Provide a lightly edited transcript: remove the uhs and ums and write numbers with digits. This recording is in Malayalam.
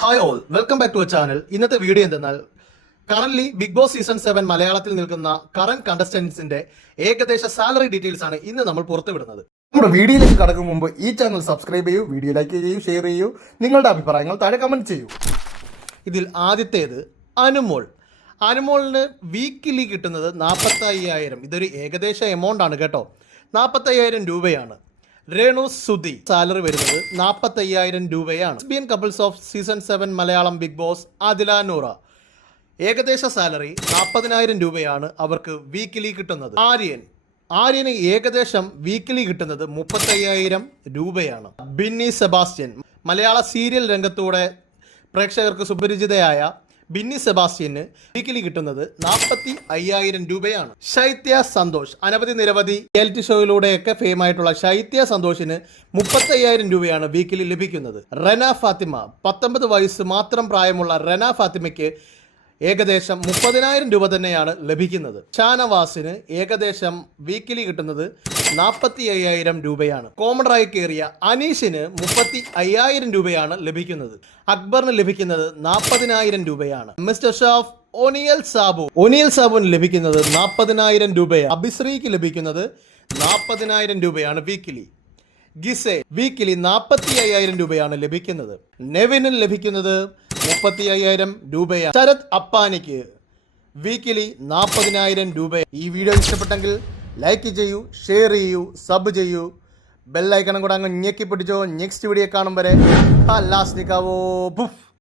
Hi all, welcome back to a channel. ഇന്നത്തെ വീഡിയോ എന്തെന്നാൽ കറന്റ് ബിഗ് ബോസ് സീസൺ 7 മലയാളത്തിൽ നിൽക്കുന്ന കറന്റ് കണ്ടസ്റ്റന്റ്സിന്റെ ഏകദേശ സാലറി ഡീറ്റെയിൽസ് ആണ് ഇന്ന് നമ്മൾ പുറത്തുവിടുന്നത്. നമ്മുടെ വീഡിയോയിലേക്ക് കടക്കും മുമ്പ് ഈ ചാനൽ സബ്സ്ക്രൈബ് ചെയ്യൂ, വീഡിയോ ലൈക്ക് ചെയ്യൂ, ഷെയർ ചെയ്യൂ, നിങ്ങളുടെ അഭിപ്രായങ്ങൾ താഴെ കമന്റ് ചെയ്യൂ. ഇതിൽ ആദ്യത്തേത് അനുമോളിന് വീക്കിലി കിട്ടുന്നത് 45,000. ഇതൊരു ഏകദേശ എമൗണ്ട് ആണ് കേട്ടോ. 45,000 രൂപയാണ്. രേണു സുധി സാലറി വരുന്നത് 45,000 രൂപയാണ്. Lesbian couples of season 7 Malayalam big boss Adila Noora ഏകദേശ സാലറി 40,000 രൂപയാണ് അവർക്ക് വീക്കിലി കിട്ടുന്നത്. ആര്യന് ഏകദേശം വീക്കിലി കിട്ടുന്നത് 35,000 രൂപയാണ്. ബിന്നി സെബാസ്റ്റ്യൻ മലയാള സീരിയൽ രംഗത്തൂടെ പ്രേക്ഷകർക്ക് സുപരിചിതയായ ബിന്നി സെബാസ്റ്റ്യന് വീക്കിലി കിട്ടുന്നത് 45,000 രൂപയാണ്. ശൈത്യ സന്തോഷ് നിരവധി റിയാലിറ്റി ഷോയിലൂടെയൊക്കെ ഫെയിം ആയിട്ടുള്ള ശൈത്യ സന്തോഷിന് 35,000 രൂപയാണ് വീക്കിലി ലഭിക്കുന്നത്. റന ഫാത്തിമ 19 വയസ്സ് മാത്രം പ്രായമുള്ള റന ഫാത്തിമയ്ക്ക് ഏകദേശം 30,000 രൂപ തന്നെയാണ് ലഭിക്കുന്നത്. ഷാനവാസിന് ഏകദേശം വീക്കിലി കിട്ടുന്നത് 45,000 രൂപയാണ്. കോമണറായി കയറിയ അനീഷിന് 35,000 രൂപയാണ് ലഭിക്കുന്നത്. അക്ബറിന് ലഭിക്കുന്നത് 40,000 രൂപയാണ്. മിസ്റ്റർ ഷാഫ് ഒനിയൽ സാബുവിന് ലഭിക്കുന്നത് 40,000 രൂപയാണ്. അഭിശ്രീക്ക് ലഭിക്കുന്നത് 40,000 രൂപയാണ് വീക്കിലി. ഗിസെ വീക്കിലി 45,000 രൂപയാണ് ലഭിക്കുന്നത്. നെവിന് ലഭിക്കുന്നത് 35,000 രൂപയാണ്. ശരത് അപ്പാനിക്ക് വീക്കിലി 40,000 രൂപ. ഈ വീഡിയോ ഇഷ്ടപ്പെട്ടെങ്കിൽ ലൈക്ക് ചെയ്യൂ, ഷെയർ ചെയ്യൂ, സബ് ചെയ്യൂ, ബെല്ലൈക്കണം കൂടെ അങ്ങ് ഞെക്കി പിടിച്ചോ. നെക്സ്റ്റ് വീഡിയോ കാണും വരെ.